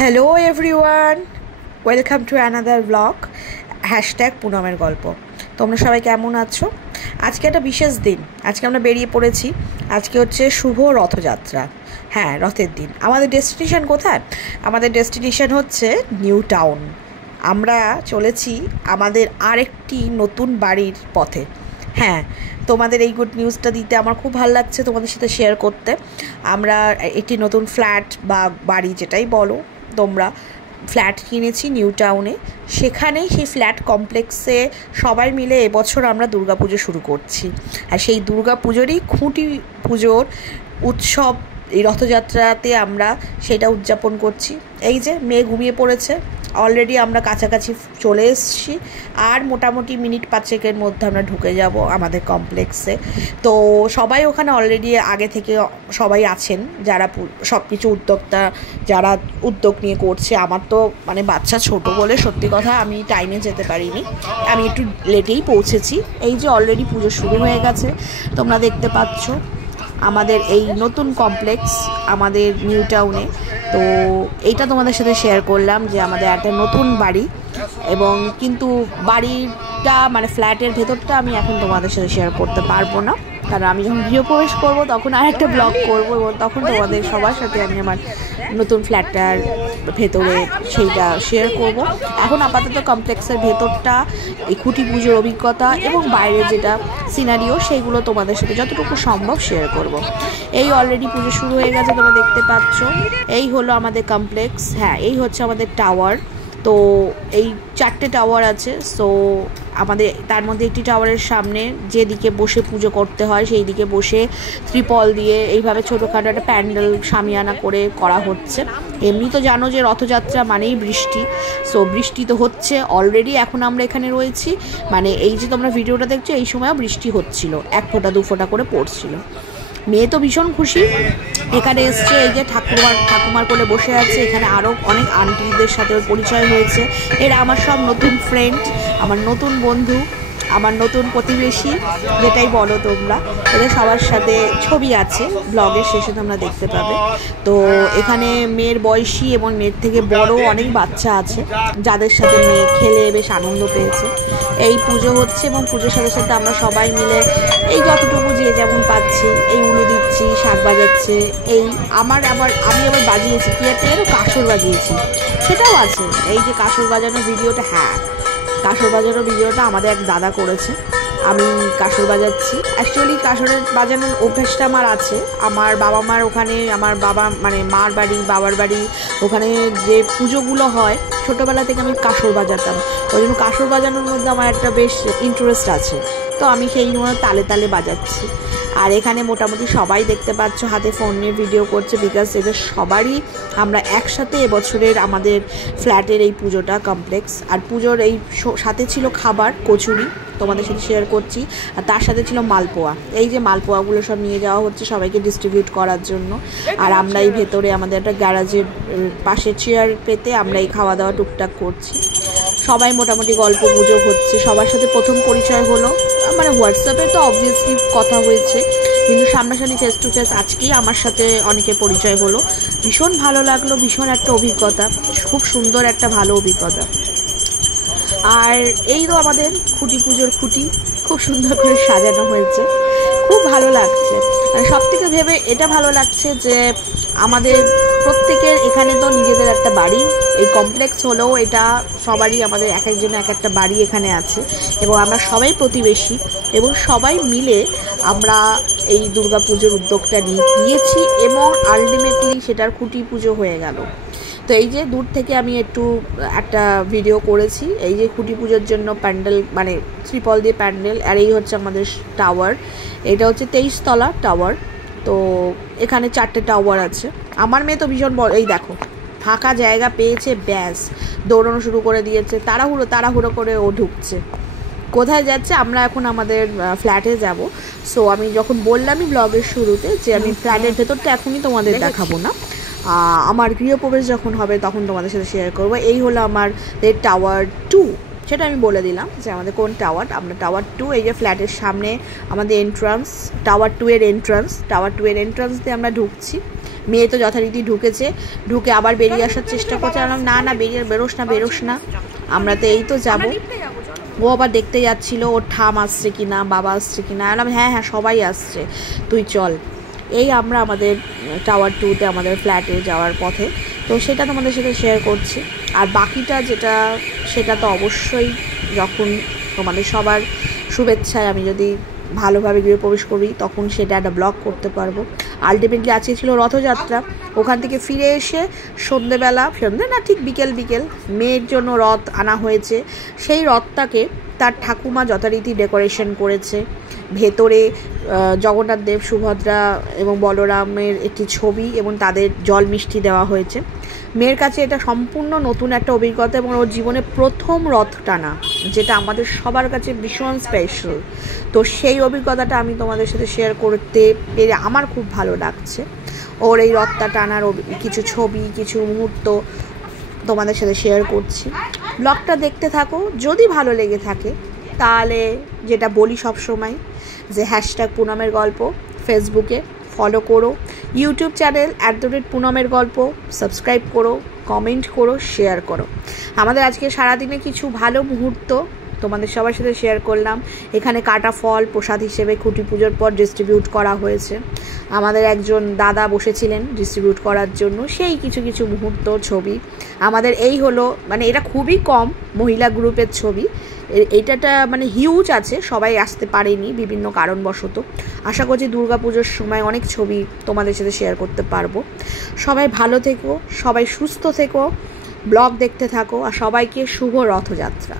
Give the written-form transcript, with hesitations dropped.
Hello everyone, welcome to another blog পুনমের গল্প। তোমরা সবাই কেমন আছো? আজকে একটা বিশেষ দিন। আজকে আমরা বেরিয়ে পড়েছি। আজকে হচ্ছে শুভ রথযাত্রা। হ্যাঁ, রথের দিন। আমাদের ডেস্টিনেশন কোথায়? আমাদের ডেস্টিনেশন হচ্ছে নিউ টাউন। আমরা চলেছি আমাদের আরেকটি নতুন বাড়ির পথে। হ্যাঁ, তোমাদের এই গুড নিউজটা দিতে আমার খুব ভালো লাগছে, তোমাদের সাথে শেয়ার করতে। আমরা একটি নতুন ফ্ল্যাট বা বাড়ি যেটাই বলো তোমরা, ফ্ল্যাট কিনেছি নিউ টাউনে। সেখানেই সেই ফ্ল্যাট কমপ্লেক্সে সবাই মিলে এবছর আমরা দুর্গাপুজো শুরু করছি। আর সেই দুর্গাপুজোরই খুঁটি পুজোর উৎসব এই রথযাত্রাতে আমরা সেটা উদযাপন করছি। এই যে মেয়ে ঘুমিয়ে পড়েছে, অলরেডি আমরা কাছাকাছি চলে এসেছি। আর মোটামুটি মিনিট 5-এর মধ্যে আমরা ঢুকে যাব আমাদের কমপ্লেক্সে। তো সবাই ওখানে অলরেডি আগে থেকে সবাই আছেন, যারা সব কিছু উদ্যোক্তা, যারা উদ্যোগ নিয়ে করছে। আমার তো মানে বাচ্চা ছোট বলে সত্যি কথা আমি টাইমে যেতে পারিনি, আমি একটু লেটেই পৌঁছেছি। এই যে অলরেডি পুজো শুরু হয়ে গেছে, তোমরা দেখতে পাচ্ছ আমাদের এই নতুন কমপ্লেক্স আমাদের নিউ টাউনে। তো এইটা তোমাদের সাথে শেয়ার করলাম যে আমাদের একটা নতুন বাড়ি, এবং কিন্তু বাড়িটা মানে ফ্ল্যাটের ভেতরটা আমি এখন তোমাদের সাথে শেয়ার করতে পারবো না, কারণ আমি যখন গৃহপ্রবেশ করবো তখন আরেকটা ব্লগ করবো, এবং তখন তোমাদের সবার সাথে আমি আমার নতুন ফ্ল্যাটটার ভেতরে সেইটা শেয়ার করব। এখন আপাতত কমপ্লেক্সের ভেতরটা, এই খুঁটি পুজোর অভিজ্ঞতা এবং বাইরে যেটা সিনারিও সেইগুলো তোমাদের সাথে যতটুকু সম্ভব শেয়ার করব। এই অলরেডি পুজো শুরু হয়ে গেছে, তোমরা দেখতে পাচ্ছ। এই হলো আমাদের কমপ্লেক্স। হ্যাঁ, এই হচ্ছে আমাদের টাওয়ার। তো এই 4টে টাওয়ার আছে। সো আমাদের তার মধ্যে একটি টাওয়ারের সামনে যেদিকে বসে পুজো করতে হয় সেই দিকে বসে ত্রিপল দিয়ে এইভাবে ছোটোখাটো একটা প্যান্ডেল সামিয়ানা করে করা হচ্ছে। এমনি তো জানো যে রথযাত্রা মানেই বৃষ্টি। সো বৃষ্টি তো হচ্ছে অলরেডি। এখন আমরা এখানে রয়েছি, মানে এই যে তোমরা ভিডিওটা দেখছো এই সময়ও বৃষ্টি হচ্ছিল, 1 ফোঁটা 2 ফোঁটা করে পড়ছিল। মেয়ে তো ভীষণ খুশি এখানে এসছে। এই যে ঠাকুমার কোলে বসে আছে। এখানে আরও অনেক আন্টিদের সাথে পরিচয় হয়েছে। এরা আমার সব নতুন ফ্রেন্ড, আমার নতুন বন্ধু, আমার নতুন প্রতিবেশী, যেটাই বলো তোমরা। এদের সবার সাথে ছবি আছে, ব্লগের শেষে তোমরা দেখতে পাবে। তো এখানে মেয়ের বয়সী এবং মেয়ের থেকে বড় অনেক বাচ্চা আছে, যাদের সাথে মেয়ে খেলে বেশ আনন্দ পেয়েছে। এই পুজো হচ্ছে এবং পুজোর সাথে সাথে আমরা সবাই মিলে এই যতটুকু যে যেমন পাচ্ছি এই উলু দিচ্ছি, শাক বাজাচ্ছে। আমি আবার বাজিয়েছি কি একটা যেন কাসর বাজিয়েছি, সেটাও আছে। এই যে কাসর বাজানোর ভিডিওটা, হ্যাঁ কাসর বাজানোর ভিডিওটা আমাদের এক দাদা করেছে। আমি কাসর বাজাচ্ছি। অ্যাকচুয়ালি কাসরের বাজানোর অভ্যাসটা আমার আছে। আমার বাবা মার ওখানে, আমার বাবা মানে মার বাড়ি, বাবার বাড়ি, ওখানে যে পুজোগুলো হয় ছোটোবেলা থেকে আমি কাসর বাজাতাম। ওই জন্য কাসর বাজানোর মধ্যে আমার একটা বেশ ইন্টারেস্ট আছে। তো আমি সেই জন্য তালে তালে বাজাচ্ছি। আর এখানে মোটামুটি সবাই দেখতে পাচ্ছ হাতে ফোন নিয়ে ভিডিও করছে, বিকজ এদের সবারই আমরা একসাথে এবছরের আমাদের ফ্ল্যাটের এই পুজোটা কমপ্লেক্স। আর পুজোর এই সাথে ছিল খাবার, কচুরি তোমাদের সাথে শেয়ার করছি, আর তার সাথে ছিল মালপোয়া। এই যে মালপোয়াগুলো সব নিয়ে যাওয়া হচ্ছে সবাইকে ডিস্ট্রিবিউট করার জন্য। আর আমরা এই ভেতরে আমাদের একটা গ্যারাজের পাশে চেয়ার পেতে আমরা এই খাওয়া দাওয়া টুকটাক করছি। সবাই মোটামুটি গল্প গুজব হচ্ছে, সবার সাথে প্রথম পরিচয় হলো। মানে হোয়াটসঅ্যাপে তো অবভিয়াসলি কথা হয়েছে, কিন্তু সামনাসামনি ফেস টু ফেস আজকেই আমার সাথে অনেকের পরিচয় হলো। ভীষণ ভালো লাগলো, ভীষণ একটা অভিজ্ঞতা, খুব সুন্দর একটা ভালো অভিজ্ঞতা। আর এই তো আমাদের খুঁটি পুজোর খুঁটি খুব সুন্দর করে সাজানো হয়েছে, খুব ভালো লাগছে। মানে সব থেকে ভেবে এটা ভালো লাগছে যে আমাদের প্রত্যেকের এখানে তো নিজেদের একটা বাড়ি, এই কমপ্লেক্স হলেও এটা সবারই, আমাদের এক একজনের এক একটা বাড়ি এখানে আছে, এবং আমরা সবাই প্রতিবেশী, এবং সবাই মিলে আমরা এই দুর্গা পুজোর উদ্যোগটা নিয়েছি, এবং আলটিমেটলি সেটার খুঁটি পুজো হয়ে গেল। তো এই যে দূর থেকে আমি একটা ভিডিও করেছি, এই যে খুঁটি পুজোর জন্য প্যান্ডেল, মানে ত্রিপল দিয়ে প্যান্ডেল। আর এই হচ্ছে আমাদের টাওয়ার, এটা হচ্ছে 23 তলা টাওয়ার। তো এখানে 4টে টাওয়ার আছে। আমার মেয়ে তো ভীষণ বড়, এই দেখো ফাঁকা জায়গা পেয়েছে, ব্যাস দৌড়ানো শুরু করে দিয়েছে, তাড়াহুড়ো করে ও ঢুকছে। কোথায় যাচ্ছে? আমরা এখন আমাদের ফ্ল্যাটে যাব। সো আমি যখন বললামই ব্লগের শুরুতে যে আমি ফ্ল্যাটের ভেতরটা এখনই তোমাদের দেখাবো না, আমার গৃহপ্রবেশ যখন হবে তখন তোমাদের সাথে শেয়ার করবো। এই হলো আমার টাওয়ার 2, সেটা আমি বলে দিলাম যে আমাদের কোন টাওয়ার। আমরা টাওয়ার 2, এই যে ফ্ল্যাটের সামনে আমাদের এন্ট্রান্স, টাওয়ার 2 এর এন্ট্রান্স দিয়ে আমরা ঢুকছি। মেয়ে তো যথারীতি ঢুকেছে, ঢুকে আবার বেরিয়ে আসার চেষ্টা করছে। বললাম না বেরোস না, আমরা তো এই তো যাবো। ও আবার দেখতে যাচ্ছিল ওর ঠাম আসছে কিনা, বাবা আসছে কিনা। বললাম হ্যাঁ সবাই আসছে, তুই চল। এই আমরা আমাদের টাওয়ার 2-তে আমাদের ফ্ল্যাটে যাওয়ার পথে, তো সেটা তোমাদের সাথে শেয়ার করছি। আর বাকিটা সেটা তো অবশ্যই যখন তোমাদের সবার শুভেচ্ছায় আমি যদি ভালোভাবে গৃহপ্রবেশ করি তখন সেটা একটা ব্লগ করতে পারবো। আলটিমেটলি আজকে ছিল রথযাত্রা, ওখান থেকে ফিরে এসে সন্ধে না ঠিক বিকেল মেয়ের জন্য রথ আনা হয়েছে। সেই রথটাকে তার ঠাকুমা যথারীতি ডেকোরেশন করেছে। ভেতরে জগন্নাথ দেব, সুভদ্রা এবং বলরামের একটি ছবি এবং তাদের জল মিষ্টি দেওয়া হয়েছে। মেয়ের কাছে এটা সম্পূর্ণ নতুন একটা অভিজ্ঞতা এবং ওর জীবনে প্রথম রথ টানা, যেটা আমাদের সবার কাছে ভীষণ স্পেশাল। তো সেই অভিজ্ঞতাটা আমি তোমাদের সাথে শেয়ার করতে পেরে আমার খুব ভালো লাগছে। ওর এই রথটা টানার কিছু ছবি, কিছু মুহূর্ত তোমাদের সাথে শেয়ার করছি। ব্লগটা দেখতে থাকো, যদি ভালো লেগে থাকে তাহলে যেটা বলি সবসময় যে #পুনমের গল্প ফেসবুকে ফলো করো, ইউটিউব চ্যানেল @পুনমের গল্প সাবস্ক্রাইব করো, কমেন্ট করো, শেয়ার করো। আমাদের আজকে সারাদিনে কিছু ভালো মুহূর্ত তোমাদের সবার সাথে শেয়ার করলাম। এখানে কাটা ফল প্রসাদ হিসেবে খুঁটি পুজোর পর ডিস্ট্রিবিউট করা হয়েছে। আমাদের একজন দাদা বসেছিলেন ডিস্ট্রিবিউট করার জন্য, সেই কিছু মুহূর্ত ছবি আমাদের এই হলো। মানে এটা খুবই কম মহিলা গ্রুপের ছবি, এইটা মানে হিউজ আছে, সবাই আসতে পারেনি বিভিন্ন কারণবশত। আশা করছি দুর্গাপুজোর সময় অনেক ছবি তোমাদের সাথে শেয়ার করতে পারবো। সবাই ভালো থেকো, সবাই সুস্থ থেকো, ব্লগ দেখতে থাকো, আর সবাইকে শুভ রথযাত্রা।